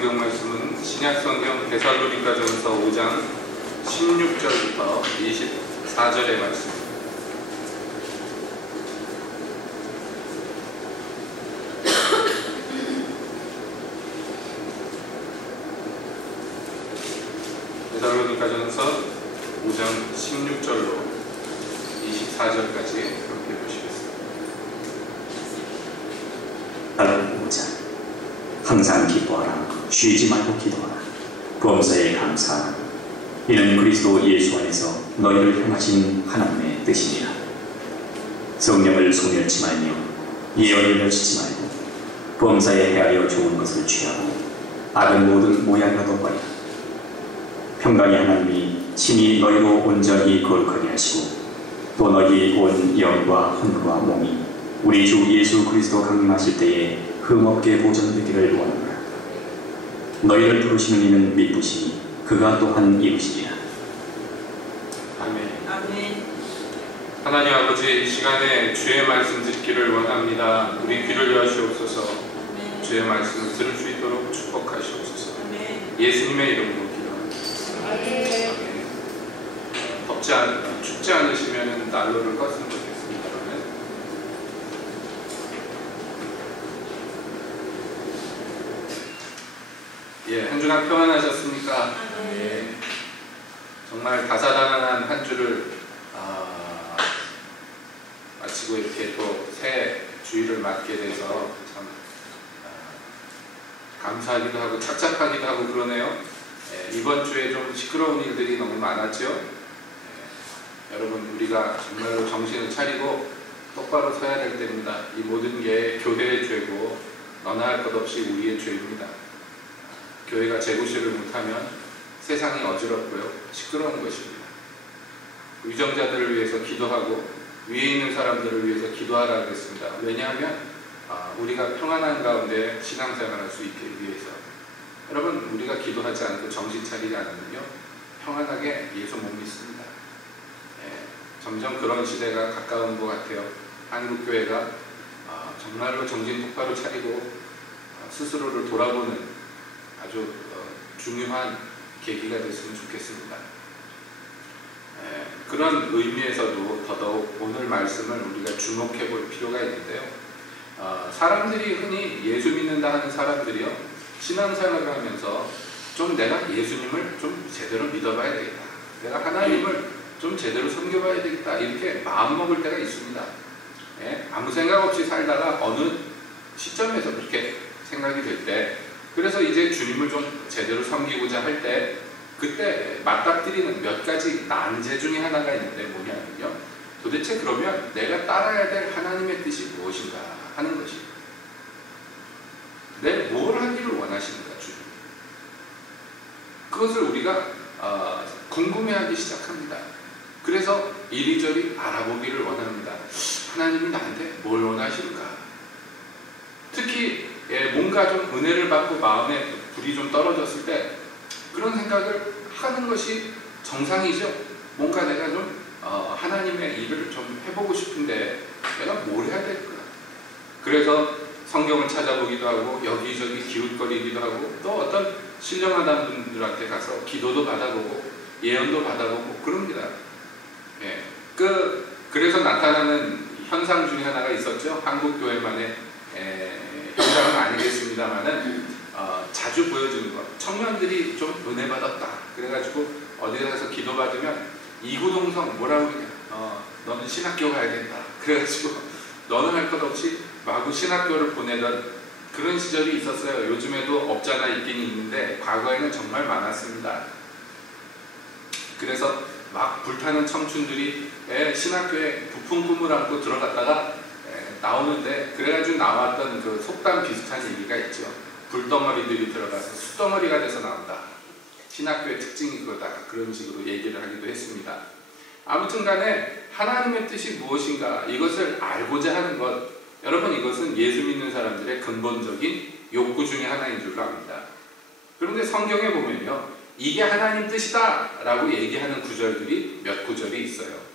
성경 말씀은 신약성경 데살로니가전서 5장 16절부터 24절의 말씀입니다. 데살로니가전서 5장 16절로 24절까지 함께 보시겠습니다. 데살로니가 5장 항상 기뻐하라. 쉬지 말고 기도하라. 범사에 감사하라. 이는 그리스도 예수 안에서 너희를 향하신 하나님의 뜻이니라. 성령을 소멸치 말며 예언을 멸치지 말고 범사에 헤아려 좋은 것을 취하고 악은 모든 모양이라도 버리라. 평강의 하나님이 친히 너희로 온전히 거룩하게 하시고 또 너희 온 영과魂과 몸이 우리 주 예수 그리스도 강림하실 때에 흠없게 보존되기를 원하노라. 너희를 부르시는 이는 미쁘시니 그가 또한 이루시리라. 아멘. 아멘. 하나님 아버지, 이 시간에 주의 말씀 듣기를 원합니다. 우리 귀를 여시옵소서. 아멘. 주의 말씀을 들을 수 있도록 축복하시옵소서. 아멘. 예수님의 이름으로 기도합니다. 아멘. 춥지 않으시면 난로를 껐으면 좋겠습니다. 예, 한 주간 평안하셨습니까? 예, 정말 다사다난한 한 주를 마치고 이렇게 또 새 주일을 맞게 돼서 참 감사하기도 하고 착잡하기도 하고 그러네요. 예, 이번 주에 좀 시끄러운 일들이 너무 많았죠. 예, 여러분, 우리가 정말로 정신을 차리고 똑바로 서야 될 때입니다. 이 모든 게 교회의 죄고 너나 할 것 없이 우리의 죄입니다. 교회가 재구실을 못하면 세상이 어지럽고요, 시끄러운 것입니다. 위정자들을 위해서 기도하고 위에 있는 사람들을 위해서 기도하라고 했습니다. 왜냐하면 우리가 평안한 가운데 신앙생활할 수 있기 위해서. 여러분, 우리가 기도하지 않고 정신 차리지 않으면요, 평안하게 예수 못 믿습니다. 예, 점점 그런 시대가 가까운 것 같아요. 한국교회가 정말로 정신 똑바로 차리고 스스로를 돌아보는 아주 중요한 계기가 됐으면 좋겠습니다. 그런 의미에서도 더더욱 오늘 말씀을 우리가 주목해 볼 필요가 있는데요. 사람들이 흔히 예수 믿는다 하는 사람들이요, 신앙생활을 하면서 좀 내가 예수님을 좀 제대로 믿어봐야 되겠다, 내가 하나님을 좀 제대로 섬겨봐야 되겠다, 이렇게 마음먹을 때가 있습니다. 아무 생각 없이 살다가 어느 시점에서 그렇게 생각이 될 때, 그래서 이제 주님을 좀 제대로 섬기고자 할 때, 그때 맞닥뜨리는 몇 가지 난제 중에 하나가 있는데 뭐냐면요, 도대체 그러면 내가 따라야 될 하나님의 뜻이 무엇인가 하는 것이에요. 내 뭘 하기를 원하시는가, 주님. 그것을 우리가 궁금해하기 시작합니다. 그래서 이리저리 알아보기를 원합니다. 하나님이 나한테 뭘 원하시는가. 특히 뭔가 좀 은혜를 받고 마음에 불이 좀 떨어졌을 때 그런 생각을 하는 것이 정상이죠. 뭔가 내가 좀 하나님의 일을 좀 해보고 싶은데 내가 뭘 해야 될까. 그래서 성경을 찾아보기도 하고 여기저기 기웃거리기도 하고 또 어떤 신령하다는 분들한테 가서 기도도 받아보고 예언도 받아보고 그럽니다. 예, 그래서 나타나는 현상 중에 하나가 있었죠. 한국교회만의 현상은 아니겠습니다만은 자주 보여주는 것. 청년들이 좀 은혜 받았다. 그래가지고 어디 가서 기도 받으면 이구동성 뭐라고 그러냐. 너는 신학교 가야 된다. 그래가지고 너는 할 것 없이 마구 신학교를 보내던 그런 시절이 있었어요. 요즘에도 없잖아 있긴 있는데 과거에는 정말 많았습니다. 그래서 막 불타는 청춘들이 신학교에 부푼 꿈을 안고 들어갔다가 나오는데, 그래가지고 나왔던 그 속담 비슷한 얘기가 있죠. 불덩어리들이 들어가서 숯덩어리가 돼서 나온다. 신학교의 특징이 그거다. 그런 식으로 얘기를 하기도 했습니다. 아무튼 간에 하나님의 뜻이 무엇인가, 이것을 알고자 하는 것, 여러분, 이것은 예수 믿는 사람들의 근본적인 욕구 중에 하나인 줄로 압니다. 그런데 성경에 보면요, 이게 하나님 뜻이다 라고 얘기하는 구절들이 몇 구절이 있어요.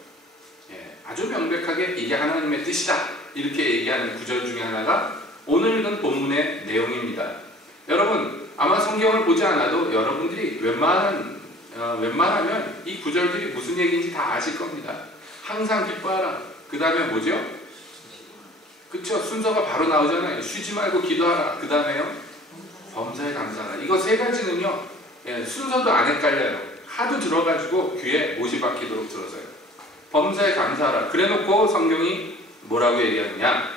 아주 명백하게 이게 하나님의 뜻이다 이렇게 얘기하는 구절 중에 하나가 오늘 읽은 본문의 내용입니다. 여러분, 아마 성경을 보지 않아도 여러분들이 웬만하면 이 구절들이 무슨 얘기인지 다 아실 겁니다. 항상 기뻐하라. 그 다음에 뭐죠? 그쵸? 순서가 바로 나오잖아요. 쉬지 말고 기도하라. 그 다음에요? 범사에 감사하라. 이거 세 가지는요, 순서도 안 헷갈려요. 하도 들어가지고 귀에 못이 박히도록 들어서요. 범사에 감사하라. 그래놓고 성경이 뭐라고 얘기하느냐?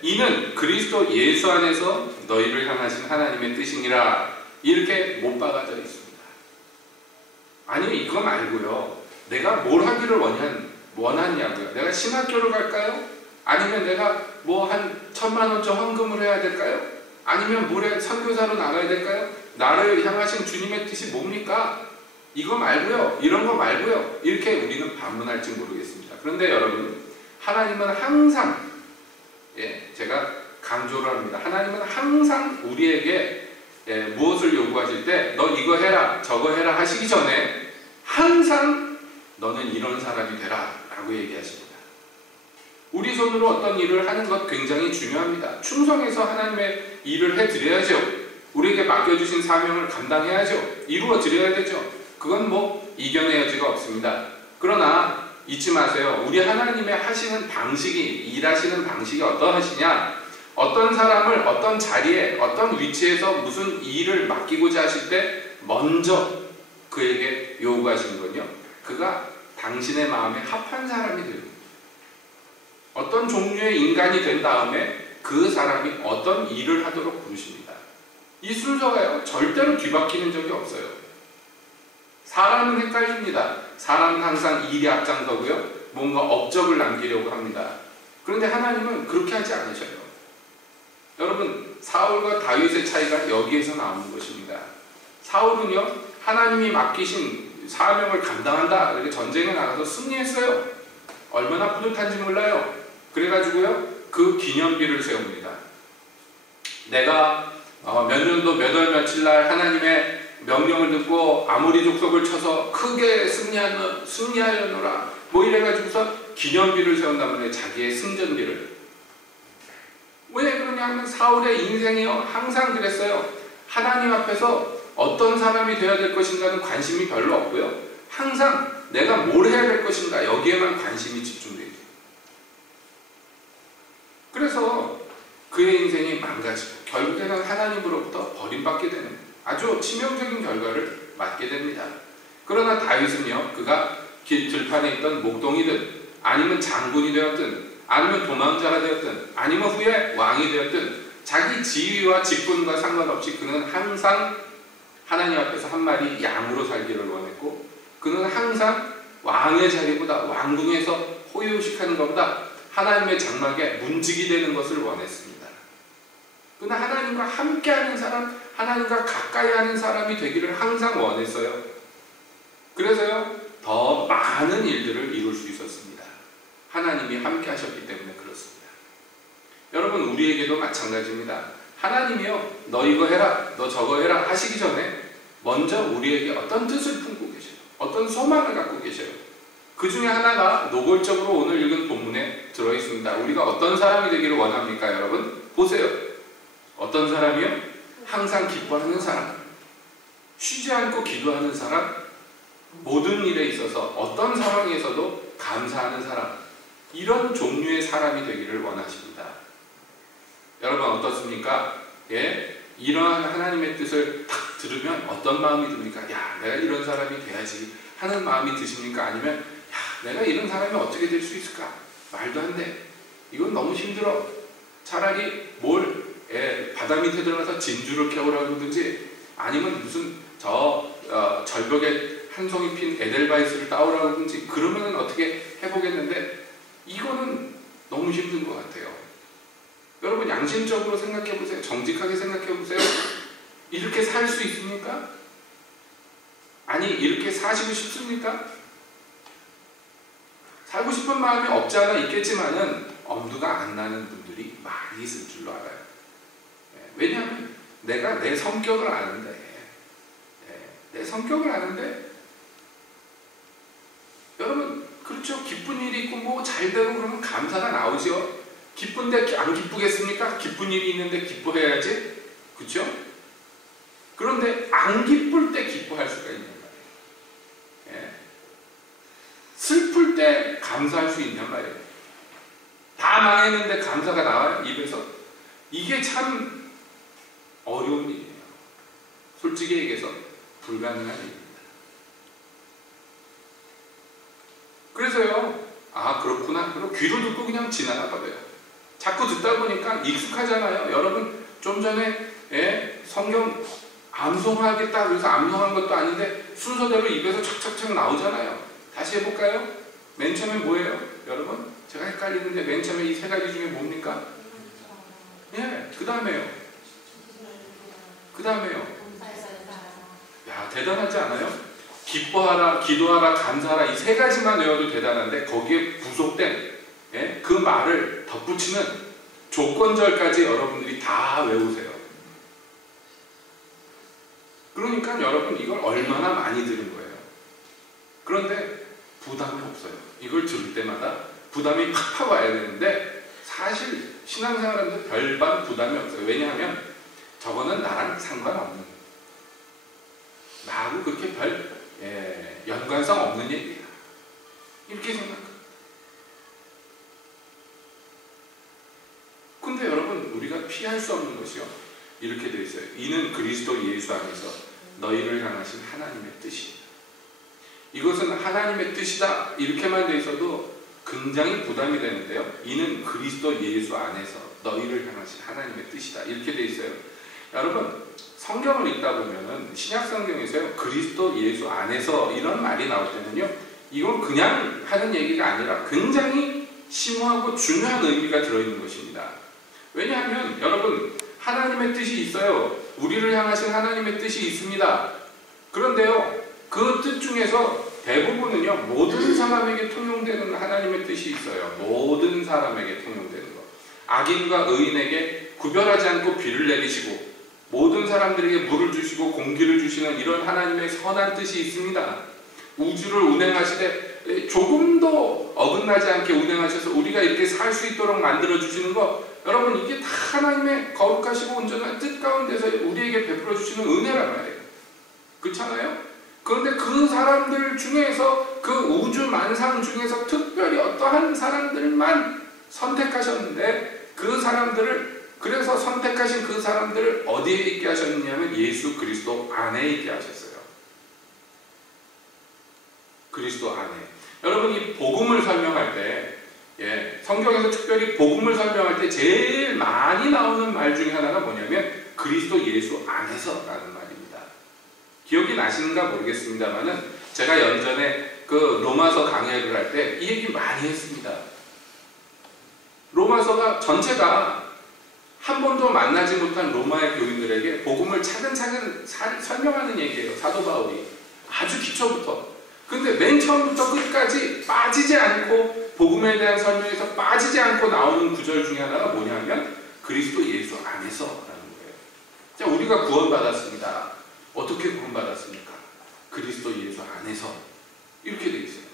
이는 그리스도 예수 안에서 너희를 향하신 하나님의 뜻이니라. 이렇게 못 박아져 있습니다. 아니, 이거 말고요. 내가 뭘 하기를 원하냐고요. 내가 신학교를 갈까요? 아니면 내가 뭐 한 1,000,000원쯤 헌금을 해야 될까요? 아니면 모레 선교사로 나가야 될까요? 나를 향하신 주님의 뜻이 뭡니까? 이거 말고요. 이런 거 말고요. 이렇게 우리는 반문할지 모르겠습니다. 그런데 여러분, 하나님은 항상, 제가 강조를 합니다. 하나님은 항상 우리에게 무엇을 요구하실 때 너 이거 해라 저거 해라 하시기 전에 항상 너는 이런 사람이 되라 라고 얘기하십니다. 우리 손으로 어떤 일을 하는 것 굉장히 중요합니다. 충성해서 하나님의 일을 해드려야죠. 우리에게 맡겨주신 사명을 감당해야죠. 이루어 드려야 되죠. 그건 뭐 이견의 여지가 없습니다. 그러나 잊지 마세요. 우리 하나님의 하시는 방식이, 일하시는 방식이 어떠하시냐? 어떤 사람을 어떤 자리에 어떤 위치에서 무슨 일을 맡기고자 하실 때 먼저 그에게 요구하시는 건요, 그가 당신의 마음에 합한 사람이 됩니다. 어떤 종류의 인간이 된 다음에 그 사람이 어떤 일을 하도록 부르십니다. 이 순서가요 절대로 뒤바뀌는 적이 없어요. 사람은 헷갈립니다. 사람은 항상 일이 앞장서고요, 뭔가 업적을 남기려고 합니다. 그런데 하나님은 그렇게 하지 않으셔요. 여러분, 사울과 다윗의 차이가 여기에서 나오는 것입니다. 사울은요, 하나님이 맡기신 사명을 감당한다, 이렇게 전쟁에 나가서 승리했어요. 얼마나 뿌듯한지 몰라요. 그래가지고요, 그 기념비를 세웁니다. 내가 몇 년도 몇 월 며칠 날 하나님의 명령을 듣고 아모리 족속을 쳐서 크게 승리하였노라, 뭐 이래가지고서 기념비를 세운단 말이에요. 자기의 승전비를. 왜 그러냐면 사울의 인생이요 항상 그랬어요. 하나님 앞에서 어떤 사람이 되어야 될 것인가는 관심이 별로 없고요, 항상 내가 뭘 해야 될 것인가 여기에만 관심이 집중되죠. 그래서 그의 인생이 망가지고 결국에는 하나님으로부터 버림받게 되는 아주 치명적인 결과를 맞게 됩니다. 그러나 다윗은요, 그가 들판에 있던 목동이든 아니면 장군이 되었든 아니면 도망자가 되었든 아니면 후에 왕이 되었든 자기 지위와 직분과 상관없이 그는 항상 하나님 앞에서 한 마리 양으로 살기를 원했고, 그는 항상 왕의 자리보다, 왕궁에서 호요식하는 것보다 하나님의 장막에 문지기 되는 것을 원했습니다. 그러나 하나님과 함께하는 사람, 하나님과 가까이 하는 사람이 되기를 항상 원했어요. 그래서요, 더 많은 일들을 이룰 수 있었습니다. 하나님이 함께 하셨기 때문에 그렇습니다. 여러분, 우리에게도 마찬가지입니다. 하나님이요, 너 이거 해라 너 저거 해라 하시기 전에 먼저 우리에게 어떤 뜻을 품고 계셔요. 어떤 소망을 갖고 계셔요. 그 중에 하나가 노골적으로 오늘 읽은 본문에 들어있습니다. 우리가 어떤 사람이 되기를 원합니까? 여러분 보세요. 어떤 사람이요? 항상 기뻐하는 사람, 쉬지 않고 기도하는 사람, 모든 일에 있어서 어떤 상황에서도 감사하는 사람, 이런 종류의 사람이 되기를 원하십니다. 여러분 어떻습니까? 이러한 하나님의 뜻을 딱 들으면 어떤 마음이 듭니까? 야, 내가 이런 사람이 돼야지 하는 마음이 드십니까? 아니면 야, 내가 이런 사람이 어떻게 될 수 있을까? 말도 안 돼. 이건 너무 힘들어. 차라리 바다 밑에 들어가서 진주를 캐오라고 그러든지 아니면 무슨 절벽에 한 송이 핀 에델바이스를 따오라고 그러든지 그러면은 어떻게 해보겠는데, 이거는 너무 힘든 것 같아요. 여러분 양심적으로 생각해보세요. 정직하게 생각해보세요. 이렇게 살 수 있습니까? 아니 이렇게 사시고 싶습니까? 살고 싶은 마음이 없지 않아 있겠지만은 엄두가 안 나는 분들이 많이 있을 줄로 알아요. 왜냐하면 내가 내 성격을 아는데, 내 성격을 아는데, 여러분 그렇죠. 기쁜 일이 있고 뭐 잘되고 그러면 감사가 나오죠. 기쁜데 안 기쁘겠습니까? 기쁜 일이 있는데 기뻐해야지. 그렇죠? 그런데 안 기쁠 때 기뻐할 수가 있는 말이에요. 예. 슬플 때 감사할 수 있냔 말이에요. 다 망했는데 감사가 나와요, 입에서. 이게 참 어려운 일이에요. 솔직히 얘기해서 불가능한 일입니다. 그래서요, 아 그렇구나, 그리고 귀로 듣고 그냥 지나가 버려요. 자꾸 듣다 보니까 익숙하잖아요. 여러분 좀 전에 성경 암송하겠다 그래서 암송한 것도 아닌데 순서대로 입에서 착착착 나오잖아요. 다시 해볼까요? 맨 처음에 뭐예요? 여러분 제가 헷갈리는데 맨 처음에 이 세 가지 중에 뭡니까? 예, 그 다음에요. 그 다음에요. 야, 대단하지 않아요? 기뻐하라, 기도하라, 감사하라 이 세 가지만 외워도 대단한데 거기에 부속된 그 말을 덧붙이는 조건절까지 여러분들이 다 외우세요. 그러니까 여러분 이걸 얼마나 많이 들은 거예요. 그런데 부담이 없어요. 이걸 들을 때마다 부담이 팍팍 와야 되는데 사실 신앙생활하면서 별반 부담이 없어요. 왜냐하면 저거는 나랑 상관없는 거예요. 나하고 그렇게 별 연관성 없는 얘기야. 이렇게 생각해요. 근데 여러분 우리가 피할 수 없는 것이요. 이렇게 되어 있어요. 이는 그리스도 예수 안에서 너희를 향하신 하나님의 뜻이다. 이것은 하나님의 뜻이다. 이렇게만 되어 있어도 굉장히 부담이 되는데요. 이는 그리스도 예수 안에서 너희를 향하신 하나님의 뜻이다. 이렇게 되어 있어요. 여러분 성경을 읽다 보면은 신약 성경에서요. 그리스도 예수 안에서 이런 말이 나올 때는요. 이건 그냥 하는 얘기가 아니라 굉장히 심오하고 중요한 의미가 들어있는 것입니다. 왜냐하면 여러분 하나님의 뜻이 있어요. 우리를 향하신 하나님의 뜻이 있습니다. 그런데요. 그 뜻 중에서 대부분은요. 모든 사람에게 통용되는 하나님의 뜻이 있어요. 모든 사람에게 통용되는 것. 악인과 의인에게 구별하지 않고 비를 내리시고 모든 사람들에게 물을 주시고 공기를 주시는 이런 하나님의 선한 뜻이 있습니다. 우주를 운행하시되 조금도 어긋나지 않게 운행하셔서 우리가 이렇게 살 수 있도록 만들어주시는 것, 여러분 이게 다 하나님의 거룩하시고 온전한 뜻 가운데서 우리에게 베풀어 주시는 은혜란 말이에요. 그렇잖아요? 그런데 그 사람들 중에서 그 우주 만상 중에서 특별히 어떠한 사람들만 선택하셨는데 그 사람들을 그래서 선택하신 그 사람들을 어디에 있게 하셨느냐면 예수 그리스도 안에 있게 하셨어요. 그리스도 안에. 여러분 이 복음을 설명할 때 성경에서 특별히 복음을 설명할 때 제일 많이 나오는 말 중에 하나가 뭐냐면 그리스도 예수 안에서 라는 말입니다. 기억이 나시는가 모르겠습니다만은 제가 연전에 그 로마서 강의를 할 때 이 얘기 많이 했습니다. 로마서가 전체가 한 번도 만나지 못한 로마의 교인들에게 복음을 차근차근 설명하는 얘기예요. 사도 바울이. 아주 기초부터. 근데 맨 처음부터 끝까지 빠지지 않고 복음에 대한 설명에서 빠지지 않고 나오는 구절 중에 하나가 뭐냐면 그리스도 예수 안에서라는 거예요. 자, 우리가 구원받았습니다. 어떻게 구원받았습니까? 그리스도 예수 안에서. 이렇게 돼 있어요.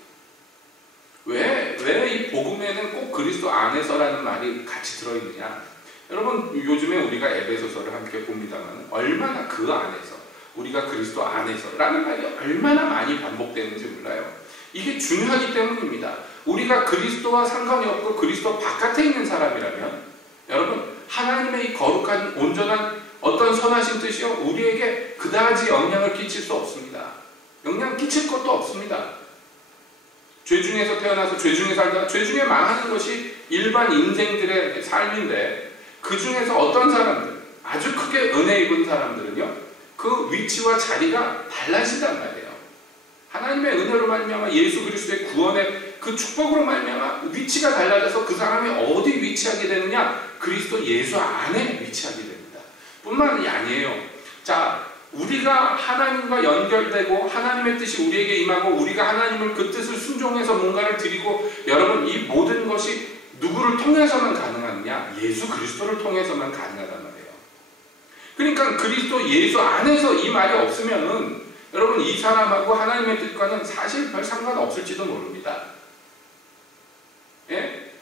왜 이 복음에는 꼭 그리스도 안에서라는 말이 같이 들어있느냐? 여러분 요즘에 우리가 에베소서를 함께 봅니다만 얼마나 그 안에서 우리가 그리스도 안에서 라는 말이 얼마나 많이 반복되는지 몰라요. 이게 중요하기 때문입니다. 우리가 그리스도와 상관이 없고 그리스도 바깥에 있는 사람이라면 여러분 하나님의 이 거룩한 온전한 어떤 선하신 뜻이요 우리에게 그다지 영향을 끼칠 수 없습니다. 영향 끼칠 것도 없습니다. 죄 중에서 태어나서 죄 중에 살다가 죄 중에 망하는 것이 일반 인생들의 삶인데 그 중에서 어떤 사람들, 아주 크게 은혜 입은 사람들은요, 그 위치와 자리가 달라진단 말이에요. 하나님의 은혜로 말미암아 예수 그리스도의 구원의 그 축복으로 말미암아 위치가 달라져서 그 사람이 어디 위치하게 되느냐? 그리스도 예수 안에 위치하게 됩니다. 뿐만이 아니에요. 자, 우리가 하나님과 연결되고 하나님의 뜻이 우리에게 임하고 우리가 하나님을 그 뜻을 순종해서 뭔가를 드리고 여러분 이 모든 것이 누구를 통해서만 가능하느냐? 예수 그리스도를 통해서만 가능하단 말이에요. 그러니까 그리스도 예수 안에서 이 말이 없으면은 여러분 이 사람하고 하나님의 뜻과는 사실 별 상관없을지도 모릅니다. 예?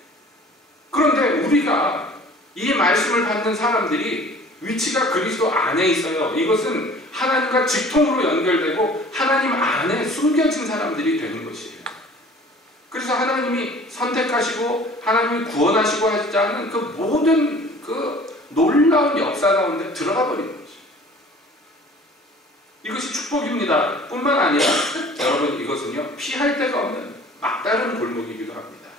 그런데 우리가 이 말씀을 받는 사람들이 위치가 그리스도 안에 있어요. 이것은 하나님과 직통으로 연결되고 하나님 안에 숨겨진 사람들이 되는 것이에요. 그래서 하나님이 선택하시고 하나님이 구원하시고 하자는 그 모든 그 놀라운 역사 가운데 들어가 버리는 거죠. 이것이 축복입니다. 뿐만 아니라 여러분, 이것은요 피할 데가 없는 막다른 골목이기도 합니다.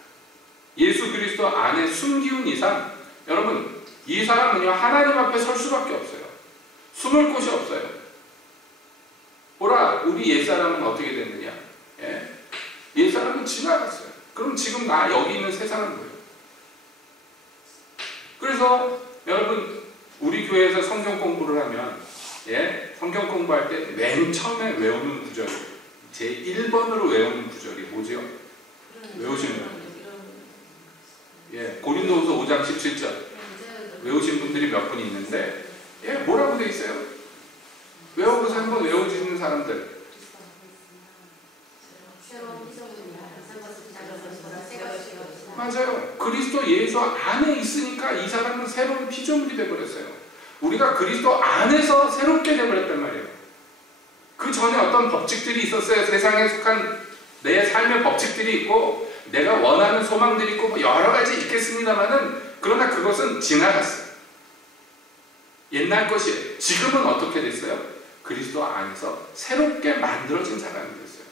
예수 그리스도 안에 숨기운 이상, 여러분, 이 사람은요 하나님 앞에 설 수밖에 없어요. 숨을 곳이 없어요. 보라, 우리 옛사람은 어떻게 됐느냐? 옛사람은 지나갔어요. 그럼 지금 나 여기 있는 세상은 뭐예요? 그래서 여러분, 우리 교회에서 성경 공부를 하면 성경 공부할 때 맨 처음에 외우는 구절, 제 1번으로 외우는 구절이 뭐죠? 외우시는 분? 고린도후서 5장 17절 외우신 분들이 몇 분 있는데 뭐라고 돼 있어요? 외우고서 한번 외워주시는 사람들. 맞아요. 그리스도 예수 안에 있으니까 이 사람은 새로운 피조물이 되어버렸어요. 우리가 그리스도 안에서 새롭게 되어버렸단 말이에요. 그 전에 어떤 법칙들이 있었어요. 세상에 속한 내 삶의 법칙들이 있고 내가 원하는 소망들이 있고 여러 가지 있겠습니다만은, 그러나 그것은 지나갔어요. 옛날 것이에요. 지금은 어떻게 됐어요? 그리스도 안에서 새롭게 만들어진 사람이 됐어요.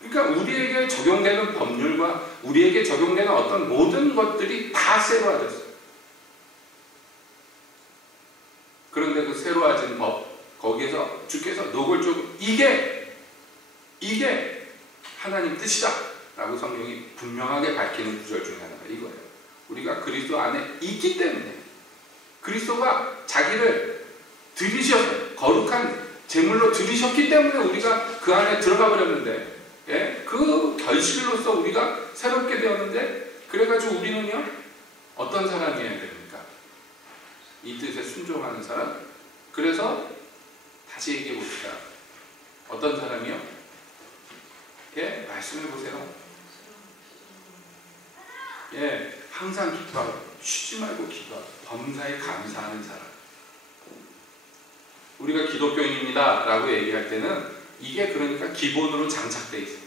그러니까 우리에게 적용되는 법률과 우리에게 적용되는 어떤 모든 것들이 다 새로워졌어요. 그런데 그 새로워진 법, 거기에서 주께서 노골적으로 이게 하나님 뜻이다 라고 성경이 분명하게 밝히는 구절 중에 하나가 이거예요. 우리가 그리스도 안에 있기 때문에, 그리스도가 자기를 들이셔서 거룩한 제물로 들이셨기 때문에 우리가 그 안에 들어가 버렸는데, 그 결실로서 우리가 새롭게 되었는데, 그래가지고 우리는요 어떤 사람이어야 됩니까? 이 뜻에 순종하는 사람. 그래서 다시 얘기해 봅시다. 어떤 사람이요? 말씀해 보세요. 항상 기도하고 쉬지 말고 기도하고 범사에 감사하는 사람. 우리가 기독교인입니다 라고 얘기할 때는 이게 그러니까 기본으로 장착되어 있어요.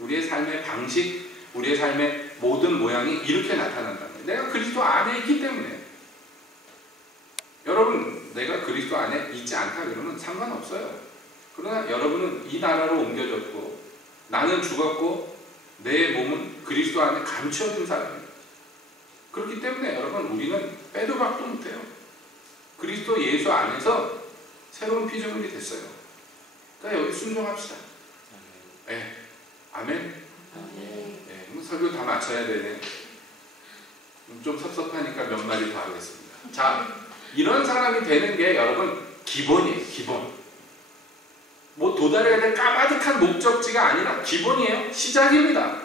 우리의 삶의 방식, 우리의 삶의 모든 모양이 이렇게 나타난다는 거예요. 내가 그리스도 안에 있기 때문에. 여러분, 내가 그리스도 안에 있지 않다 그러면 상관없어요. 그러나 여러분은 이 나라로 옮겨졌고 나는 죽었고 내 몸은 그리스도 안에 감추어진 사람입니다. 그렇기 때문에 여러분, 우리는 빼도 박도 못해요. 그리스도 예수 안에서 새로운 피조물이 됐어요. 그러니까 여기 순종합시다. 아멘. 설교 다 맞춰야 되네. 좀 섭섭하니까 몇 마디 더 하겠습니다. 자, 이런 사람이 되는 게 여러분 기본이에요. 기본. 뭐 도달해야 될 까마득한 목적지가 아니라 기본이에요. 시작입니다.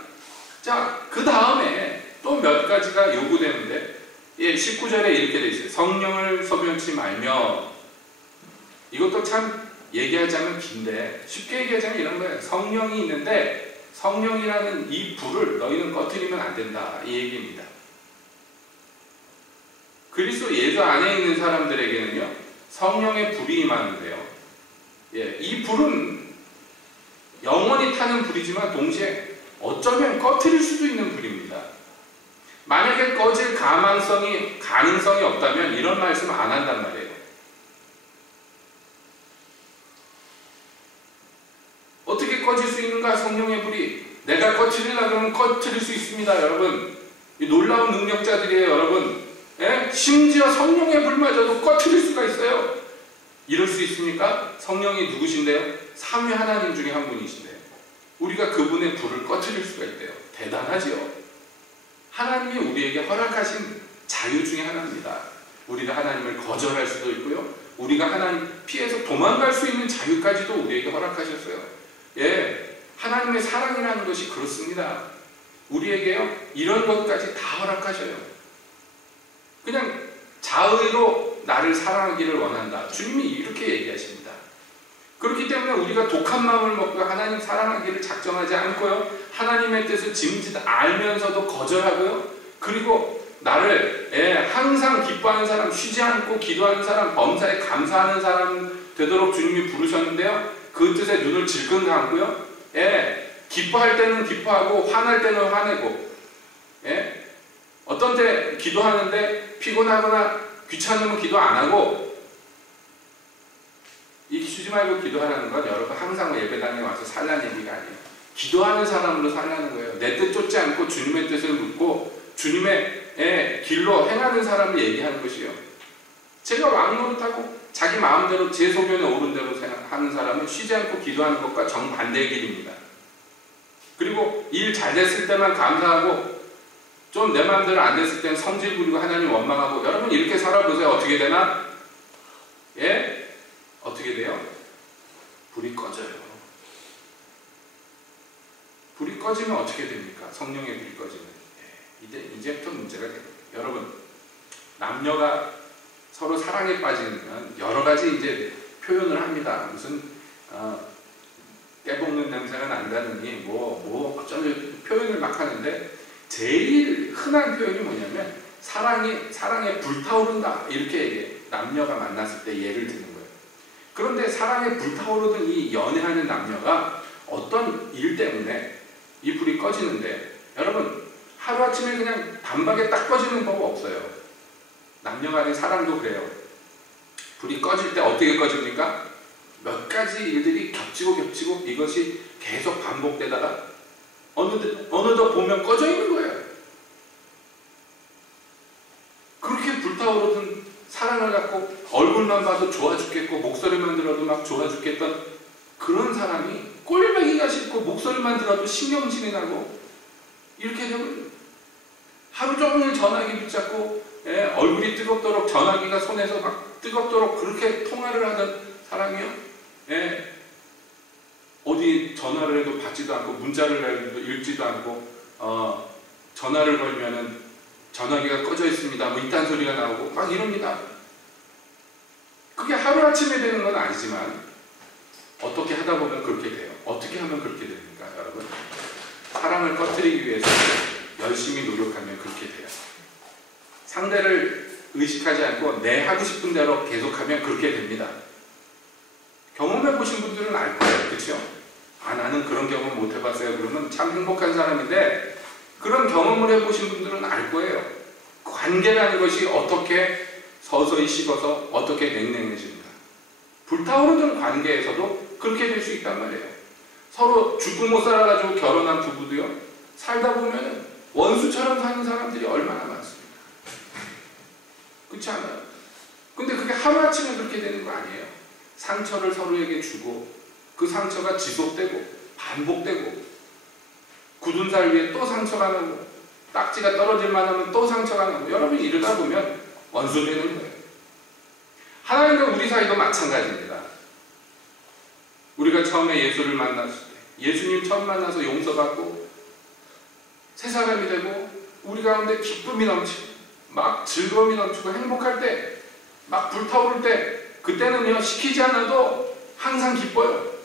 자, 그 다음에 또 몇 가지가 요구되는데, 19절에 이렇게 되어 있어요. 성령을 소변치 말며. 이것도 참 얘기하자면 긴데 쉽게 얘기하자면 이런 거예요. 성령이 있는데 성령이라는 이 불을 너희는 꺼트리면 안 된다, 이 얘기입니다. 그리스도 예수 안에 있는 사람들에게는요 성령의 불이 임하는데요, 이 불은 영원히 타는 불이지만 동시에 어쩌면 꺼트릴 수도 있는 불입니다. 만약에 꺼질 가능성이 없다면 이런 말씀 안 한단 말이에요. 어떻게 꺼질 수 있는가? 성령의 불이. 내가 꺼트리려고 하면 꺼트릴 수 있습니다. 여러분, 이 놀라운 능력자들이에요. 여러분, 심지어 성령의 불마저도 꺼트릴 수가 있어요. 이럴 수 있습니까? 성령이 누구신데요? 삼위 하나님 중에 한 분이신데요. 우리가 그분의 불을 꺼트릴 수가 있대요. 대단하지요. 하나님이 우리에게 허락하신 자유 중에 하나입니다. 우리가 하나님을 거절할 수도 있고요, 우리가 하나님 피해서 도망갈 수 있는 자유까지도 우리에게 허락하셨어요. 하나님의 사랑이라는 것이 그렇습니다. 우리에게요 이런 것까지 다 허락하셔요. 그냥 자의로 나를 사랑하기를 원한다, 주님이 이렇게 얘기하십니다. 그렇기 때문에 우리가 독한 마음을 먹고 하나님 사랑하기를 작정하지 않고요, 하나님의 뜻을 짐짓 알면서도 거절하고요, 그리고 나를 항상 기뻐하는 사람, 쉬지 않고 기도하는 사람, 범사에 감사하는 사람 되도록 주님이 부르셨는데요. 그 뜻에 눈을 질끈 감고요. 기뻐할 때는 기뻐하고 화날 때는 화내고, 어떤 때 기도하는데 피곤하거나 귀찮으면 기도 안 하고, 이 쉬지 말고 기도하라는 건 여러분 항상 예배당에 와서 살라는 얘기가 아니에요. 기도하는 사람으로 살라는 거예요. 내 뜻 쫓지 않고 주님의 뜻을 묻고 주님의 길로 행하는 사람을 얘기하는 것이요. 제가 왕노릇하고 자기 마음대로 제 소견에 오른 대로 하는 사람은 쉬지 않고 기도하는 것과 정반대의 길입니다. 그리고 일 잘 됐을 때만 감사하고 좀 내 마음대로 안 됐을 때는 성질 부리고 하나님 원망하고, 여러분 이렇게 살아보세요. 어떻게 되나? 어떻게 돼요? 불이 꺼져요. 불이 꺼지면 어떻게 됩니까? 성령의 불이 꺼지면 이제부터 문제가 됩니다. 여러분, 남녀가 서로 사랑에 빠지면 여러 가지 이제 표현을 합니다. 무슨 깨볶는 냄새가 난다느니 뭐 어쩌면 표현을 막 하는데, 제일 흔한 표현이 뭐냐면 사랑에 불타오른다, 이렇게 얘기해요. 남녀가 만났을 때 예를 드는 거예요. 그런데 사랑에 불타오르던 이 연애하는 남녀가 어떤 일 때문에 이 불이 꺼지는데, 여러분 하루아침에 그냥 단박에 딱 꺼지는 법 없어요. 남녀 간의 사랑도 그래요. 불이 꺼질 때 어떻게 꺼집니까? 몇 가지 일들이 겹치고 이것이 계속 반복되다가 어느덧 보면 꺼져 있는 거예요. 그렇게 불타오르던 사랑을 갖고 얼굴만 봐도 좋아 죽겠고 목소리만 들어도 막 좋아 죽겠던 그런 사람이 꼴보기가 싫고 목소리만 들어도 신경질이 나고 이렇게 되면 하루 종일 전화기 붙잡고 얼굴이 뜨겁도록 전화기가 손에서 막 뜨겁도록 그렇게 통화를 하던 사람이요. 어디 전화를 해도 받지도 않고 문자를 해도 읽지도 않고 전화를 걸면은 전화기가 꺼져 있습니다. 뭐 이딴 소리가 나오고 막 이럽니다. 그게 하루아침에 되는 건 아니지만 어떻게 하다 보면 그렇게 돼요. 어떻게 하면 그렇게 됩니까, 여러분? 사랑을 꺼뜨리기 위해서 열심히 노력하면 그렇게 돼요. 상대를 의식하지 않고 내 하고 싶은 대로 계속하면 그렇게 됩니다. 경험해 보신 분들은 알 거예요. 그렇죠? 나는 그런 경험 못 해봤어요. 그러면 참 행복한 사람인데, 그런 경험을 해보신 분들은 알 거예요. 관계라는 것이 어떻게 서서히 식어서 어떻게 냉랭해집니다. 불타오르던 관계에서도 그렇게 될 수 있단 말이에요. 서로 죽고 못 살아가지고 결혼한 부부도요, 살다 보면 원수처럼 사는 사람들이 얼마나 많습니다. 그렇지 않아요? 근데 그게 하루아침에 그렇게 되는 거 아니에요. 상처를 서로에게 주고 그 상처가 지속되고 반복되고, 굳은 살 위에 또 상처가 나고 딱지가 떨어질만 하면 또 상처가 나고, 여러분이 이러다 보면 원수 되는 거예요. 하나님과 우리 사이도 마찬가지입니다. 우리가 처음에 예수를 만났을 때, 예수님 처음 만나서 용서받고 새 사람이 되고 우리 가운데 기쁨이 넘치고 막 즐거움이 넘치고 행복할 때, 막 불타오를 때, 그때는요 시키지 않아도 항상 기뻐요.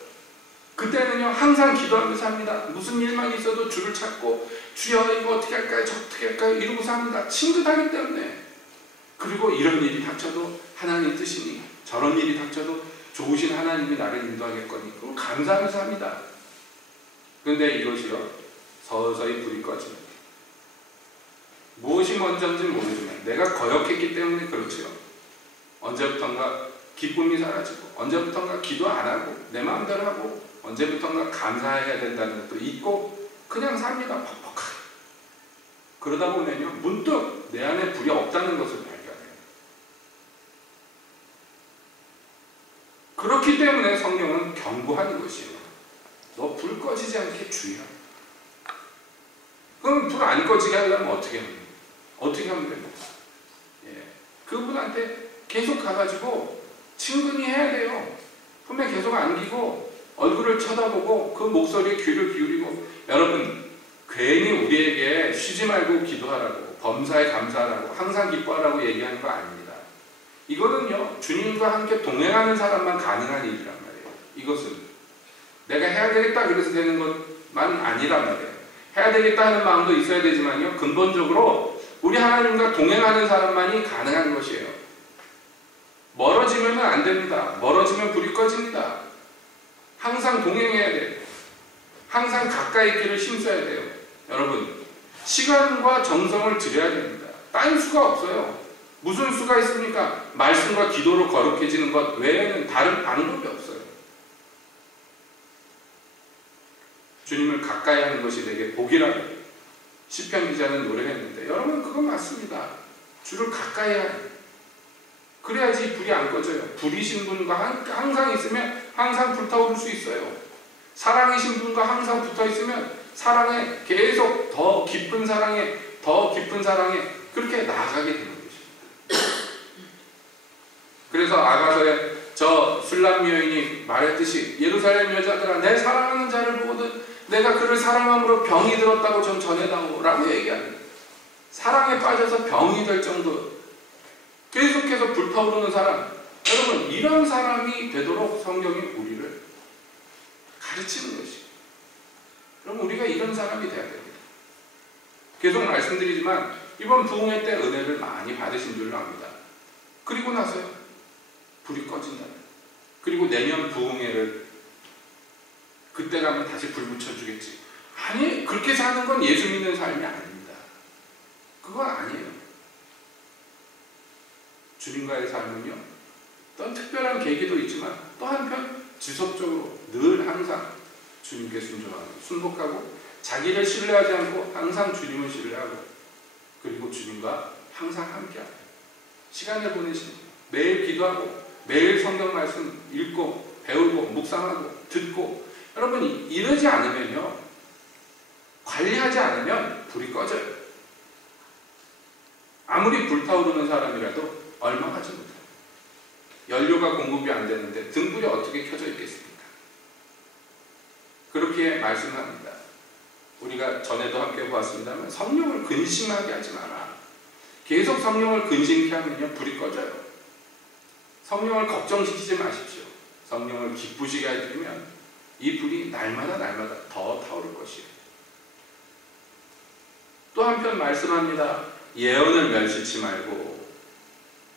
그때는요 항상 기도하면서 합니다. 무슨 일만 있어도 주를 찾고 주여 이거 어떻게 할까요? 저 어떻게 할까요? 이러고 삽니다. 친근하기 때문에. 그리고 이런 일이 닥쳐도 하나님 뜻이니, 저런 일이 닥쳐도 좋으신 하나님이 나를 인도하겠거니, 그걸 감사하면서 합니다. 그런데 이것이요 서서히 불이 꺼집니다. 무엇이 먼저인지 모르지만 내가 거역했기 때문에 그렇지요. 언제부턴가 기쁨이 사라지고, 언제부턴가 기도 안 하고 내 마음대로 하고, 언제부턴가 감사해야 된다는 것도 잊고 그냥 삽니다. 퍽퍽하게. 그러다 보면요 문득 내 안에 불이 없다는 것을 발견해요. 그렇기 때문에 성령은 경고하는 것이에요. 너 불 꺼지지 않게 주의하라. 그럼 불 안 꺼지게 하려면 어떻게 합니까? 어떻게 하면 됩니까? 그분한테 계속 가가지고 친근히 해야 돼요. 품에 계속 안기고 얼굴을 쳐다보고 그 목소리에 귀를 기울이고. 여러분, 괜히 우리에게 쉬지 말고 기도하라고, 범사에 감사하라고, 항상 기뻐하라고 얘기하는 거 아닙니다. 이거는요 주님과 함께 동행하는 사람만 가능한 일이란 말이에요. 이것은 내가 해야 되겠다 그래서 되는 것만 아니란 말이에요. 해야 되겠다 하는 마음도 있어야 되지만요, 근본적으로 우리 하나님과 동행하는 사람만이 가능한 것이에요. 멀어지면 안 됩니다. 멀어지면 불이 꺼집니다. 항상 동행해야 돼요. 항상 가까이 길을 힘써야 돼요. 여러분, 시간과 정성을 들여야 됩니다. 딴 수가 없어요. 무슨 수가 있습니까? 말씀과 기도로 거룩해지는 것 외에는 다른 방법이 없어요. 주님을 가까이 하는 것이 내게 복이라고 시편 기자는 노래했는데, 여러분 그건 맞습니다. 주를 가까이 해야 해요. 그래야지 불이 안 꺼져요. 불이신 분과 항상 있으면 항상 불타오를 수 있어요. 사랑이신 분과 항상 붙어 있으면 사랑에 계속 더 깊은 사랑에 그렇게 나아가게 되는 것입니다. 그래서 아가서에 저 술람 여인이 말했듯이, 예루살렘 여자들아 내 사랑하는 자를 보거든 내가 그를 사랑함으로 병이 들었다고 좀 전해다오 라고 얘기합니다. 사랑에 빠져서 병이 될 정도 계속해서 불타오르는 사람, 여러분 이런 사람이 되도록 성경이 우리를 가르치는 것이에요. 그럼 우리가 이런 사람이 돼야 됩니다. 계속 말씀드리지만 이번 부흥회 때 은혜를 많이 받으신 줄로 압니다. 그리고 나서요 불이 꺼진다. 그리고 내년 부흥회를 그때 가면 다시 불 붙여주겠지. 아니, 그렇게 사는 건 예수 믿는 삶이 아닙니다. 그건 아니에요. 주님과의 삶은요, 어떤 특별한 계기도 있지만 또 한편 지속적으로 늘 항상 주님께 순종하고 순복하고 자기를 신뢰하지 않고 항상 주님을 신뢰하고 그리고 주님과 항상 함께하고 시간을 보내시고 매일 기도하고 매일 성경 말씀 읽고 배우고 묵상하고 듣고, 여러분 이러지 않으면요, 관리하지 않으면 불이 꺼져요. 아무리 불타오르는 사람이라도 얼마 가지 못해요. 연료가 공급이 안 되는데 등불이 어떻게 켜져 있겠습니까? 그렇게 말씀합니다. 우리가 전에도 함께 보았습니다만 성령을 근심하게 하지 마라. 계속 성령을 근심케 하면요 불이 꺼져요. 성령을 걱정시키지 마십시오. 성령을 기쁘시게 해드리면 이 불이 날마다 더 타오를 것이에요. 또 한편 말씀합니다. 예언을 멸시치 말고,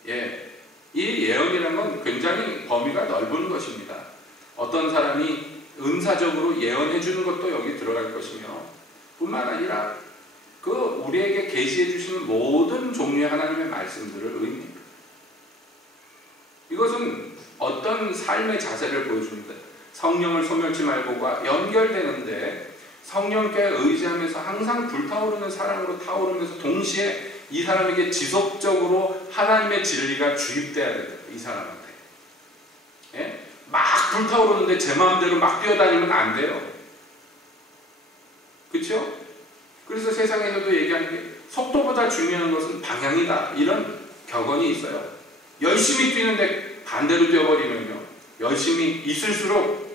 이 예언이라는 건 굉장히 범위가 넓은 것입니다. 어떤 사람이 은사적으로 예언해 주는 것도 여기 들어갈 것이며, 뿐만 아니라 그 우리에게 계시해 주시는 모든 종류의 하나님의 말씀들을 의미합니다. 이것은 어떤 삶의 자세를 보여줍니다. 성령을 소멸치 말고가 연결되는데, 성령께 의지하면서 항상 불타오르는 사랑으로 타오르면서 동시에 이 사람에게 지속적으로 하나님의 진리가 주입돼야 됩니다. 이 사람한테. 막 불타오르는데 제 마음대로 막 뛰어다니면 안 돼요. 그렇죠? 그래서 세상에서도 얘기하는 게 속도보다 중요한 것은 방향이다, 이런 격언이 있어요. 열심히 뛰는데 반대로 뛰어버리면요, 열심히 있을수록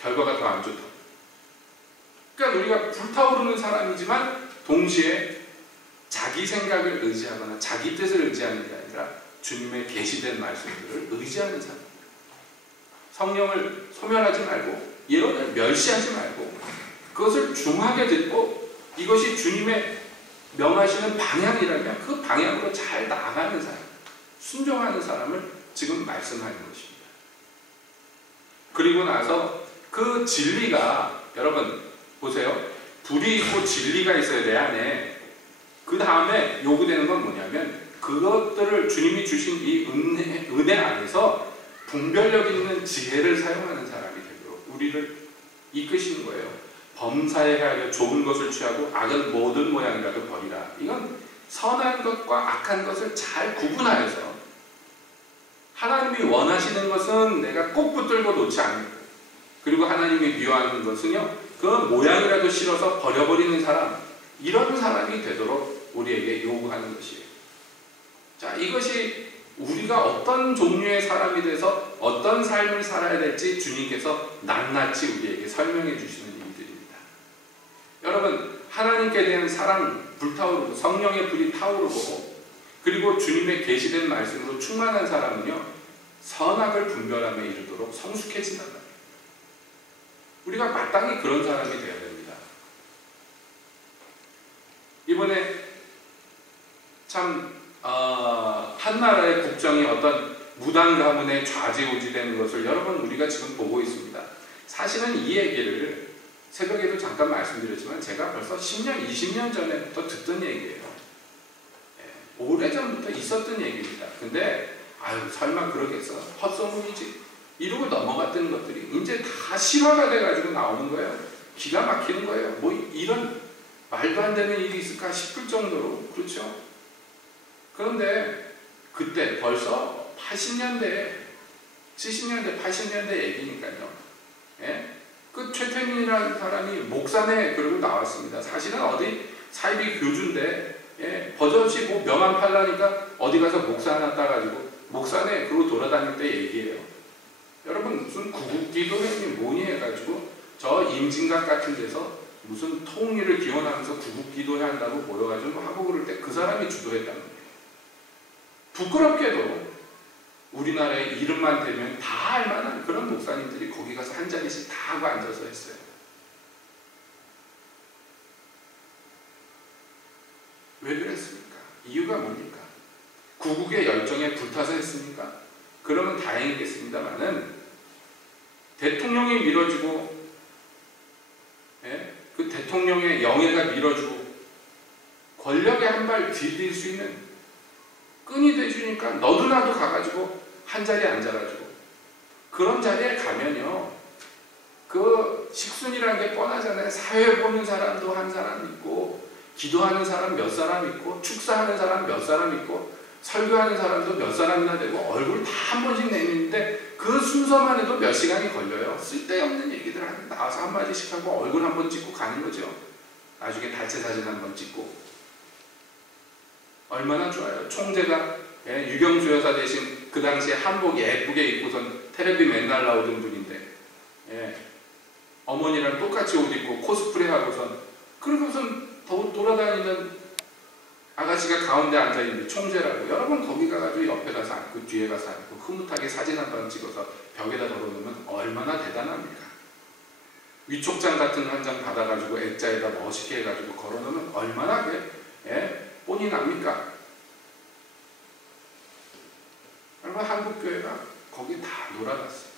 결과가 더 안 좋다. 그러니까 우리가 불타오르는 사람이지만 동시에 자기 생각을 의지하거나 자기 뜻을 의지하는 게 아니라 주님의 계시된 말씀들을 의지하는 사람. 성령을 소멸하지 말고 예언을 멸시하지 말고 그것을 중하게 듣고 이것이 주님의 명하시는 방향이라면 그 방향으로 잘 나아가는 사람, 순종하는 사람을 지금 말씀하는 것입니다. 그리고 나서 그 진리가, 여러분 보세요. 불이 있고 진리가 있어야 돼 안에. 그 다음에 요구되는 건 뭐냐면 그것들을 주님이 주신 이 은혜 안에서 분별력 있는 지혜를 사용하는 사람이 되도록 우리를 이끄시는 거예요. 범사에 헤아려 좋은 것을 취하고 악은 모든 모양이라도 버리라. 이건 선한 것과 악한 것을 잘 구분하여서 하나님이 원하시는 것은 내가 꼭 붙들고 놓지 않고, 그리고 하나님이 미워하는 것은요 그 모양이라도 싫어서 버려버리는 사람, 이런 사람이 되도록 우리에게 요구하는 것이에요. 자, 이것이 우리가 어떤 종류의 사람이 돼서 어떤 삶을 살아야 될지 주님께서 낱낱이 우리에게 설명해 주시는 일들입니다. 여러분, 하나님께 대한 사랑 불타오르고 성령의 불이 타오르고 그리고 주님의 계시된 말씀으로 충만한 사람은요 선악을 분별함에 이르도록 성숙해진단 말이에요. 우리가 마땅히 그런 사람이 되어야 됩니다. 이번에 참 한 나라의 국정이 어떤 무당 가문에 좌지우지되는 것을 여러분 우리가 지금 보고 있습니다. 사실은 이 얘기를 새벽에도 잠깐 말씀드렸지만 제가 벌써 10년, 20년 전에부터 듣던 얘기예요. 오래전부터 있었던 얘기입니다. 근데 아유 설마 그러겠어? 헛소문이지? 이러고 넘어갔던 것들이 이제 다 실화가 돼가지고 나오는 거예요. 기가 막히는 거예요. 뭐 이런 말도 안 되는 일이 있을까 싶을 정도로. 그렇죠? 그런데 그때 벌써 80년대, 70년대, 80년대 얘기니까요. 예? 그 최태민이라는 사람이 목사네 그러고 나왔습니다. 사실은 어디 사이비 교주인데 예? 버젓이 뭐 명함 팔라니까 어디 가서 목사 하나 따가지고 목사네 그러고 돌아다닐 때 얘기해요. 여러분 무슨 구국기도회니 뭐니 해가지고 저 임진각 같은 데서 무슨 통일을 기원하면서 구국기도회 한다고 모여가지고 하고 그럴 때 그 사람이 주도했다는 거예요. 부끄럽게도 우리나라의 이름만 대면 다 알만한 그런 목사님들이 거기 가서 한 자리씩 다 하고 앉아서 했어요. 왜 그랬습니까? 이유가 뭡니까? 구국의 열정에 불타서 했습니까? 그러면 다행이겠습니다만은 대통령이 밀어주고 예? 그 대통령의 영예가 밀어주고 권력에 한 발 디딜 수 있는 끈이 돼주니까 너도 나도 가가지고 한 자리에 앉아가지고 그런 자리에 가면요 그 식순이라는 게 뻔하잖아요. 사회 보는 사람도 한 사람 있고 기도하는 사람 몇 사람 있고 축사하는 사람 몇 사람 있고 설교하는 사람도 몇 사람이나 되고 얼굴 다 한 번씩 내미는데 그 순서만 해도 몇 시간이 걸려요. 쓸데없는 얘기들 나와서 한마디씩 하고 얼굴 한 번 찍고 가는 거죠. 나중에 단체 사진 한 번 찍고 얼마나 좋아요. 총재가 예, 유경수 여사 대신 그 당시에 한복 예쁘게 입고선 텔레비 맨날 나오던 분인데 예, 어머니랑 똑같이 옷 입고 코스프레 하고선 그러고선 돌아다니는 아가씨가 가운데 앉아있는데 총재라고. 여러분 거기 가가지고 옆에 가서 앉고 뒤에 가서 앉고 흐뭇하게 사진 한 번 찍어서 벽에다 걸어놓으면 얼마나 대단합니까? 위촉장 같은 한 장 받아가지고 액자에다 멋있게 해가지고 걸어놓으면 얼마나 예? 뻔히 납니까? 여러분 한국교회가 거기 다 놀아갔어요.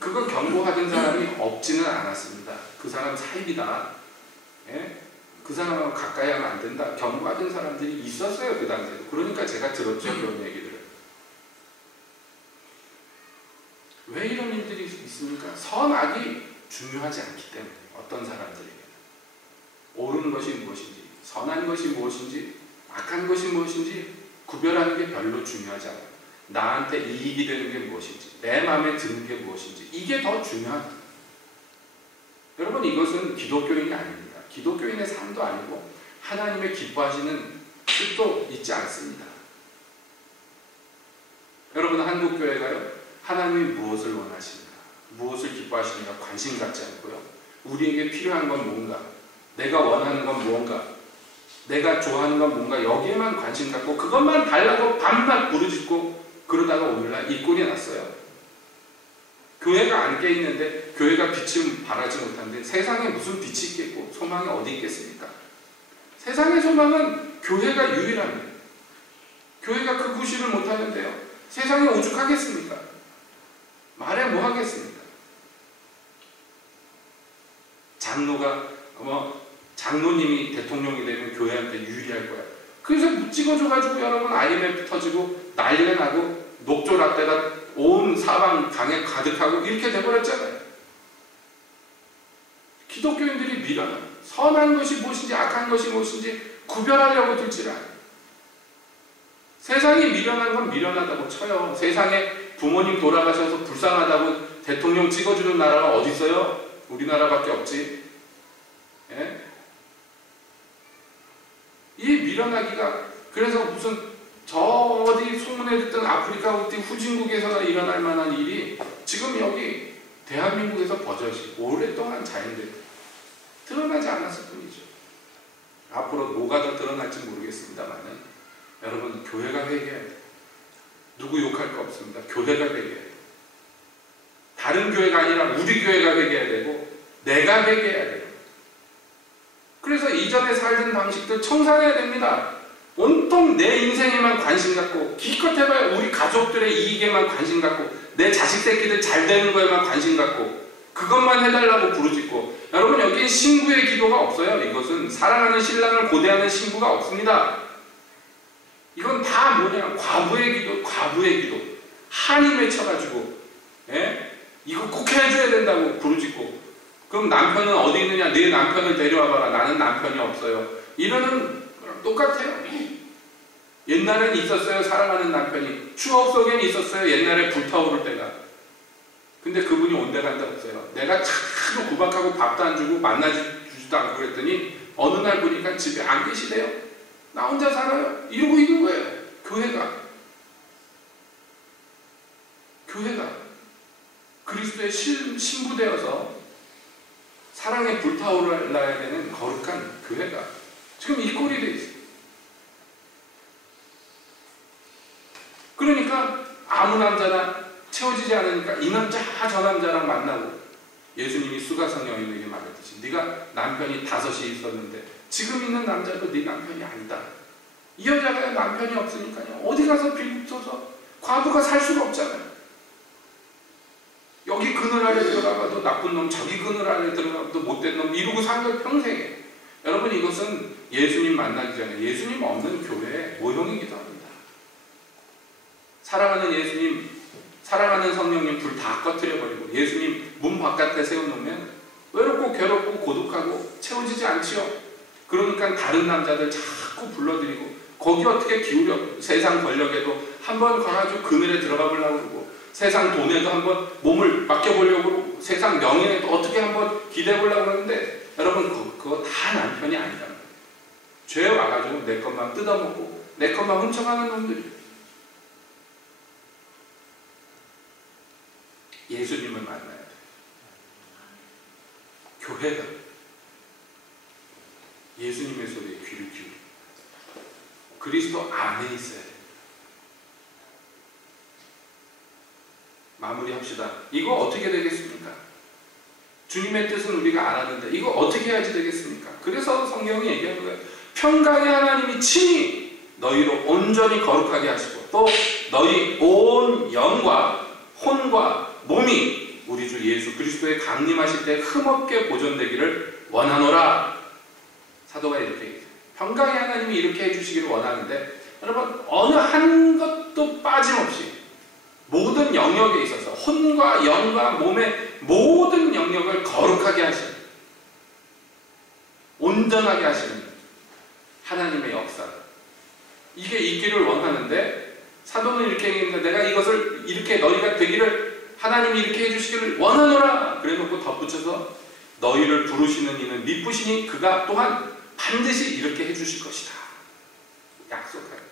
그거 경고하던 사람이 없지는 않았습니다. 그 사람 사입이다. 예? 그 사람하고 가까이 하면 안 된다. 경고하던 사람들이 있었어요. 그 당시에도. 그러니까 제가 들었죠. 그런 얘기들을. 왜 이런 일들이 있습니까? 선악이 중요하지 않기 때문에 어떤 사람들에게 옳은 것이 무엇인지 선한 것이 무엇인지 악한 것이 무엇인지 구별하는 게 별로 중요하지 않아요. 나한테 이익이 되는 게 무엇인지 내 마음에 드는 게 무엇인지 이게 더 중요하다. 여러분 이것은 기독교인이 아닙니다. 기독교인의 삶도 아니고 하나님의 기뻐하시는 뜻도 있지 않습니다. 여러분 한국교회가요 하나님이 무엇을 원하시는가 무엇을 기뻐하시는가 관심 갖지 않고요 우리에게 필요한 건 뭔가 내가 원하는 건 무언가 내가 좋아하는 건 뭔가 여기에만 관심 갖고 그것만 달라고 밤낮 부르짖고 그러다가 오늘날 이 꼴이 났어요. 교회가 안 깨있는데 교회가 빛을 발하지 못하는데 세상에 무슨 빛이 있겠고 소망이 어디 있겠습니까? 세상의 소망은 교회가 유일합니다. 교회가 그 구실을 못하는데요. 세상에 오죽하겠습니까? 말해 뭐 하겠습니까? 장로가 장로님이 대통령이 되면 교회한테 유리할 거야. 그래서 찍어줘가지고 여러분 IMF 터지고 난리가 나고 녹조 라떼가 온 사방 강에 가득하고 이렇게 돼버렸잖아요. 기독교인들이 미련한 선한 것이 무엇인지 악한 것이 무엇인지 구별하려고 들지라. 세상이 미련한 건 미련하다고 쳐요. 세상에 부모님 돌아가셔서 불쌍하다고 대통령 찍어주는 나라가 어디 있어요? 우리나라밖에 없지. 예? 이 미련하기가 그래서 무슨 저 어디 소문에 듣던 아프리카 어디 후진국에서나 일어날 만한 일이 지금 여기 대한민국에서 버젓이 오랫동안 자연대로 드러나지 않았을 뿐이죠. 앞으로 뭐가 더 드러날지 모르겠습니다만은 여러분 교회가 회개해야 돼요. 누구 욕할 거 없습니다. 교회가 회개해야 돼요. 다른 교회가 아니라 우리 교회가 회개해야 되고 내가 회개해야 돼요. 그래서 이전에 살던 방식들 청산해야 됩니다. 온통 내 인생에만 관심 갖고 기껏 해봐야 우리 가족들의 이익에만 관심 갖고 내 자식 새끼들 잘 되는 거에만 관심 갖고 그것만 해달라고 부르짖고 여러분 여기에 신부의 기도가 없어요. 이것은 사랑하는 신랑을 고대하는 신부가 없습니다. 이건 다 뭐냐 과부의 기도 과부의 기도 한이 맺혀가지고 이거 꼭 해줘야 된다고 부르짖고 그럼 남편은 어디 있느냐 내 남편을 데려와봐라 나는 남편이 없어요 이러는 거랑 똑같아요. 옛날엔 있었어요 사랑하는 남편이 추억 속엔 있었어요 옛날에 불타오를 때가 근데 그분이 온데간데 없어요. 내가 자꾸 구박하고 밥도 안 주고 만나주지도 않고 그랬더니 어느 날 보니까 집에 안 계시대요. 나 혼자 살아요 이러고 있는 거예요. 교회가 그리스도의 신부되어서 사랑에 불타올라야 되는 거룩한 교회가 지금 이 꼴이 돼 있어요. 그러니까 아무 남자나 채워지지 않으니까 이 남자 저 남자랑 만나고 예수님이 수가성 여인에게 말했듯이 네가 남편이 5이 있었는데 지금 있는 남자도 네 남편이 아니다. 이 여자가 남편이 없으니까요 어디 가서 빌붙어서 과부가 살 수가 없잖아요. 여기 그늘 아래 들어가봐도 나쁜 놈 저기 그늘 아래 들어가봐도 못된 놈 이러고 산 걸 평생에. 여러분 이것은 예수님 만나기 전에 예수님 없는 교회의 모형이기도 합니다. 사랑하는 예수님 사랑하는 성령님 불 다 꺼뜨려버리고 예수님 문 바깥에 세워놓으면 외롭고 괴롭고 고독하고 채워지지 않지요. 그러니까 다른 남자들 자꾸 불러들이고 거기 어떻게 기울여 세상 권력에도 한번 가가지고 그늘에 들어가 보려고 그러고 세상 돈에도 한번 몸을 맡겨보려고 그러고 세상 명예에도 어떻게 한번 기대보려고 하는데 여러분 그거 다 남편이 아니다. 죄 와가지고 내 것만 뜯어먹고 내 것만 훔쳐가는 놈들이 예수님을 만나야 돼. 교회가 예수님의 소리에 귀를 기울이고 그리스도 안에 있어야 돼. 마무리합시다. 이거 어떻게 되겠습니까? 주님의 뜻은 우리가 알았는데 이거 어떻게 해야지 되겠습니까? 그래서 성경이 얘기하는 거예요. 평강의 하나님이 친히 너희로 온전히 거룩하게 하시고 또 너희 온 영과 혼과 몸이 우리 주 예수 그리스도의 강림하실 때 흠없게 보존되기를 원하노라. 사도가 이렇게 얘기해요. 평강의 하나님이 이렇게 해주시기를 원하는데 여러분 어느 한 것도 빠짐없이 모든 영역에 있어서 혼과 영과 몸의 모든 영역을 거룩하게 하시는 온전하게 하시는 하나님의 역사 이게 있기를 원하는데 사도는 이렇게 얘기했는데 내가 이것을 이렇게 너희가 되기를 하나님이 이렇게 해주시기를 원하노라 그래놓고 덧붙여서 너희를 부르시는 이는 미쁘시니 그가 또한 반드시 이렇게 해주실 것이다 약속하여.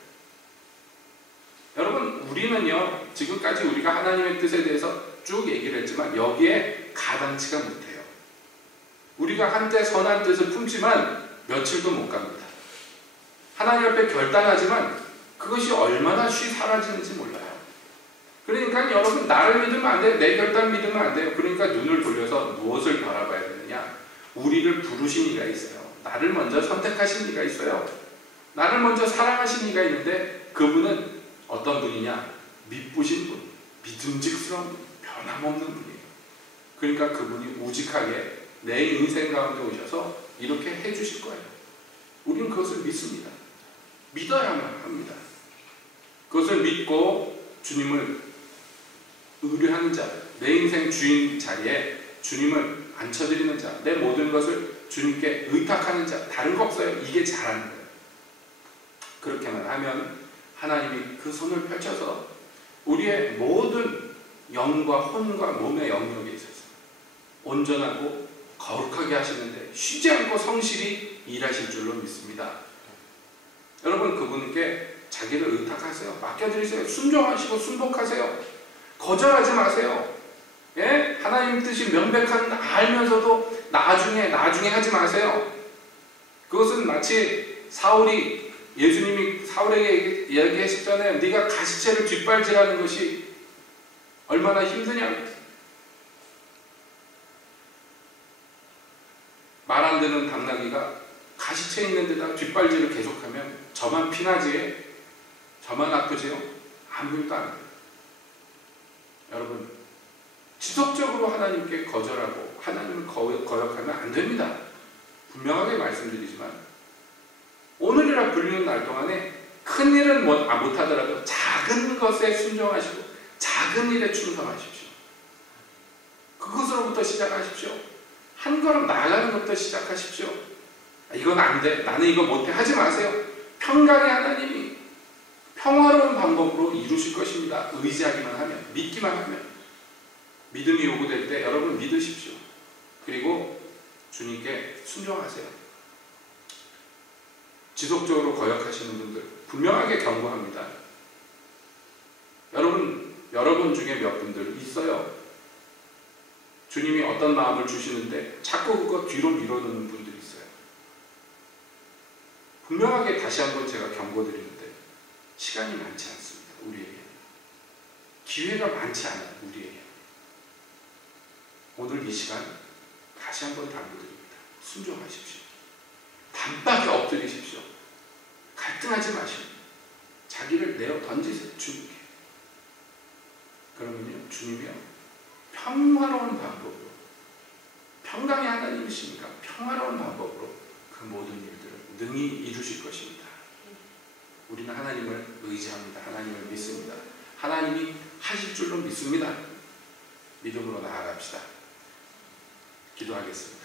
여러분 우리는요 지금까지 우리가 하나님의 뜻에 대해서 쭉 얘기를 했지만 여기에 가당치가 못해요. 우리가 한때 선한 뜻을 품지만 며칠도 못 갑니다. 하나님 앞에 결단하지만 그것이 얼마나 쉬 사라지는지 몰라요. 그러니까 여러분 나를 믿으면 안 돼요. 내 결단 믿으면 안 돼요. 그러니까 눈을 돌려서 무엇을 바라봐야 되느냐. 우리를 부르신 이가 있어요. 나를 먼저 선택하신 이가 있어요. 나를 먼저 사랑하신 이가 있는데 그분은 어떤 분이냐? 미쁘신 분, 믿음직스러운 분, 변함없는 분이에요. 그러니까 그분이 우직하게 내 인생 가운데 오셔서 이렇게 해주실 거예요. 우리는 그것을 믿습니다. 믿어야만 합니다. 그것을 믿고 주님을 의뢰하는 자, 내 인생 주인 자리에 주님을 앉혀드리는 자, 내 모든 것을 주님께 의탁하는 자, 다른 거 없어요. 이게 잘하는 거예요. 그렇게만 하면 하나님이 그 손을 펼쳐서 우리의 모든 영과 혼과 몸의 영역에 있어서 온전하고 거룩하게 하시는데 쉬지 않고 성실히 일하실 줄로 믿습니다. 여러분 그분께 자기를 의탁하세요. 맡겨드리세요. 순종하시고 순복하세요. 거절하지 마세요. 예? 하나님 뜻이 명백한 알면서도 나중에 하지 마세요. 그것은 마치 사울이 예수님이 사울에게 이야기하셨잖아요. 네가 가시채를 뒷발질하는 것이 얼마나 힘드냐. 말 안 되는 당나귀가 가시채 있는 데다 뒷발질을 계속하면 저만 피나지? 저만 아프지요? 아무것도 안 돼요. 여러분, 지속적으로 하나님께 거절하고 하나님을 거역하면 안 됩니다. 분명하게 말씀드리지만 오늘이라 불리는 날 동안에 큰 일은 못하더라도 작은 것에 순종하시고 작은 일에 충성하십시오. 그것으로부터 시작하십시오. 한 걸음 나아가는 것부터 시작하십시오. 이건 안 돼. 나는 이거 못해. 하지 마세요. 평강의 하나님이 평화로운 방법으로 이루실 것입니다. 의지하기만 하면, 믿기만 하면. 믿음이 요구될 때 여러분 믿으십시오. 그리고 주님께 순종하세요. 지속적으로 거역하시는 분들 분명하게 경고합니다. 여러분 중에 몇 분들 있어요. 주님이 어떤 마음을 주시는데 자꾸 그거 뒤로 밀어놓는 분들이 있어요. 분명하게 다시 한번 제가 경고드리는데 시간이 많지 않습니다. 우리에게. 기회가 많지 않아요. 우리에게. 오늘 이 시간 다시 한번 당부드립니다. 순종하십시오. 단박에 엎드리십시오. 갈등하지 마시고 자기를 내어 던지세요. 주님께. 그러면요 주님이요 평화로운 방법으로, 평강의 하나님이시니까 평화로운 방법으로 그 모든 일들을 능히 이루실 것입니다. 우리는 하나님을 의지합니다. 하나님을 믿습니다. 하나님이 하실 줄로 믿습니다. 믿음으로 나아갑시다. 기도하겠습니다.